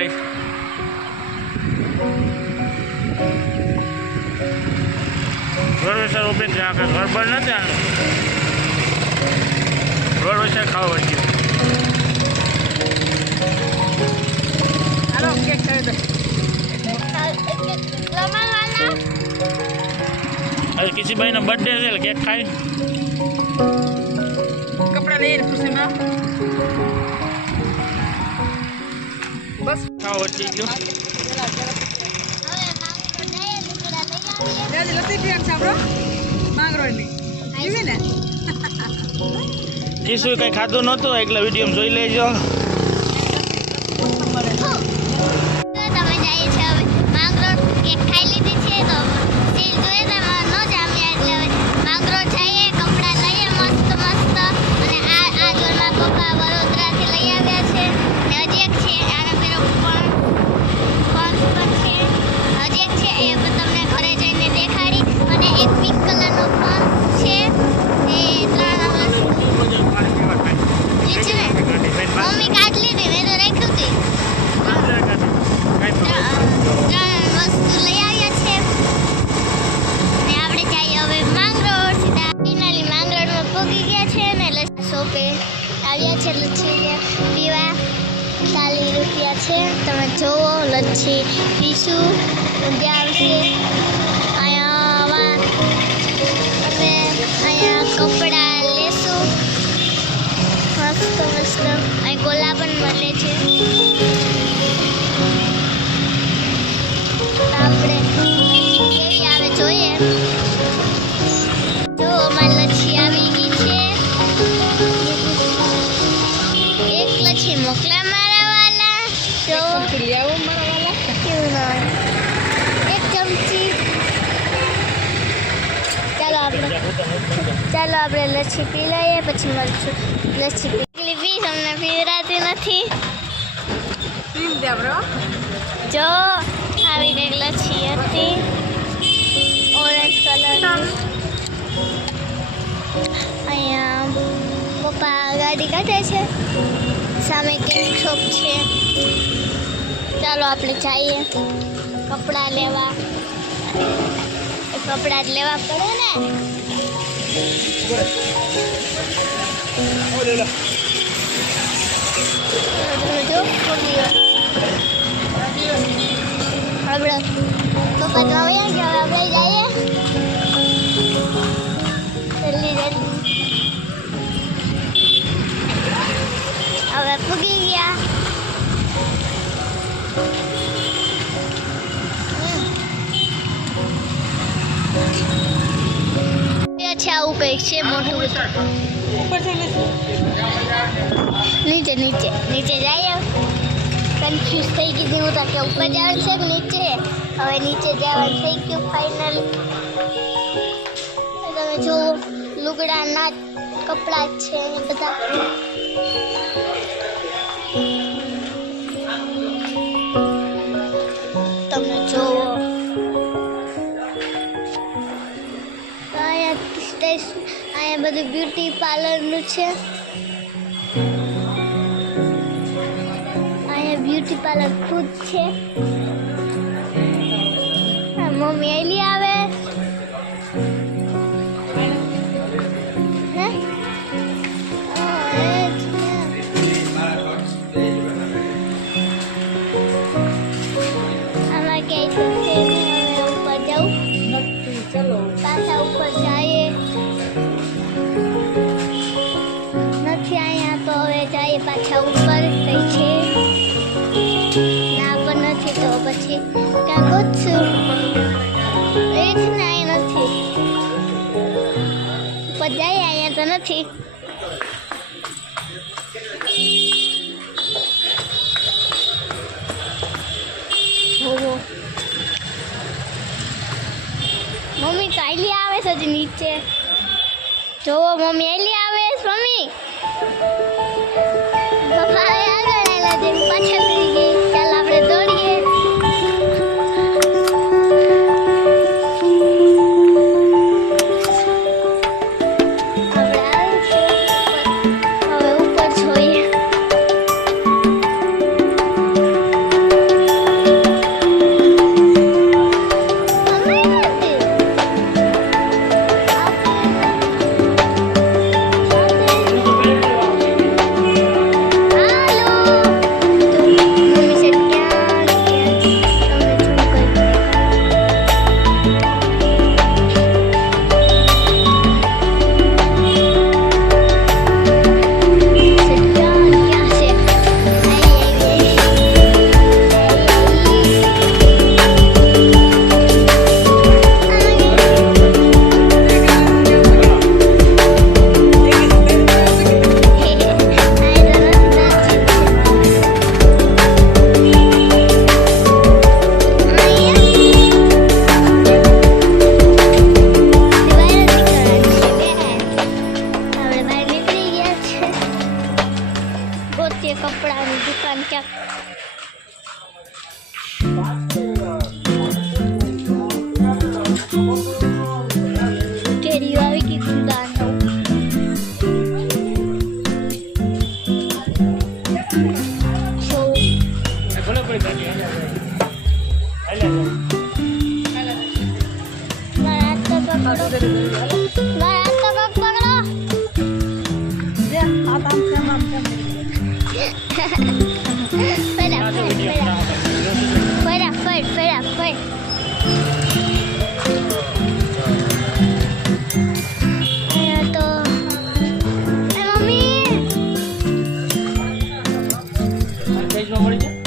ભાઈ. રોડ વિશે ઉભી છે આખે ગરબડ નથી આનું. રોડ વિશે ખાવા વળગ્યું. હાલો કેક ખાઈ દો. आज किसी भाई ना बर्थडे है केक खाई कपड़ा ले खुशी में बस खाओ बच्ची क्यों આજે લતી પીવાનું છે આપણો માંગરોળની જીવી ને કિસુ કઈ ખાધું નહોતું એટલે વિડીયો જોઈ લેજો. તમે જાય છે હવે માંગરોળ કેક ખાઈ લીધી છે તો સીલ જોઈએ તો ન જામ્યા એટલે હવે માંગરોળ જઈએ કપડાં લઈએ મસ્ત મસ્ત અને આ જોરમાં પપ્પા વડોદરાથી લઈ આવ્યા છે ને હજી એક છે આના પેલો પણ છે હજી એક છે એ તમને ઘરે જઈને દેખાડી અને એક પિંક કલરનો પણ છે એ ત્રણ લીધી ને મમ્મી કાઢ લીધી મેં તો રાખ્યું હતી. ત્રણ વસ્તુ લઈ આવ્યા છે ને આપણે જઈએ હવે માંગરોળ સીધા ફાઇનલી માંગરોળમાં પહોંચી ગયા છે ને લસ્સી શોપે આવ્યા છે લસ્સી પીવા 40 રૂપિયા છે. તમે જોવો લસ્સી પીશું મજા આવશે. અહીંયા અમે અહીંયા કપડાં લેશું મસ્ત મસ્ત. અહીં ગોલા પણ મળે છે. આપણે કેવી આવે જોઈએ. જો અમારી લચ્છી આવી ગઈ છે. એક લચ્છી મોકલા મારા વાલા. જો લઈ આવો મારા વાલા કેવું ના હોય. એક ચમચી. ચાલો આપણે લચ્છી પી લઈએ પછી મળશું. લચ્છી પી તમને પીવરાતી નથી. પીમ દે આપણો જો આવી કંઈક લચ્છી હતી ઓરેન્જ કલરની. અહીંયા પપ્પા ગાડી કાઢે છે. સામે કેક શોપ છે. ચાલો આપણે જઈએ કપડાં લેવા. કપડાં જ લેવા પડે ને. જો આપણે પપ્પા તો આવ્યા કે હવે આપણે જઈએ જલ્દી જલ્દી. હવે પૂગી ગયા. છે આવું કંઈક છે મોટું. ઉપર જઈ લેશું નીચે નીચે નીચે જઈએ. કન્ફ્યુઝ થઈ ગઈ હું તો કે ઉપર જવાનું છે કે નીચે. હવે નીચે જવાનું થઈ ગયું ફાઇનલી. તમે જો લુગડાના કપડાં જ છે બધા. તમે જોવો અહીંયા બધું બ્યુટી પાર્લરનું છે. અહીંયા બ્યુટી પાર્લર ખુદ છે. મમ્મી એલી આવે હે આમાં ક્યાંય થશે નહીં. હવે ઉપર જાઉં ચલો પાછા ઉપર જઈએ. નથી અહીંયા તો હવે જઈએ પાછા ઉપર. કઈ છે ના પણ નથી તો પછી ક્યાં ગોતશું. એ જ ને અહીંયા નથી. ઉપર જઈએ અહીંયા તો નથી. મમ્મી તો આયલી આવે છે હજી નીચે. જોવો મમ્મી આયલી આવે છે. મમ્મી પપ્પા હવે આગળ આવેલા છે પાછળ થઈ ગઈ. ચાલ આપણે દોડીએ. આપણે આવીશું હવે ઉપર જોઈએ. મારા હાથ તો પકડો. મારા હાથ તો પગ પકડો. જે હાથ આમ તેમ ફટાફટ. અહીંયા તો એ મમ્મી સાઈઝમાં મળી જાય.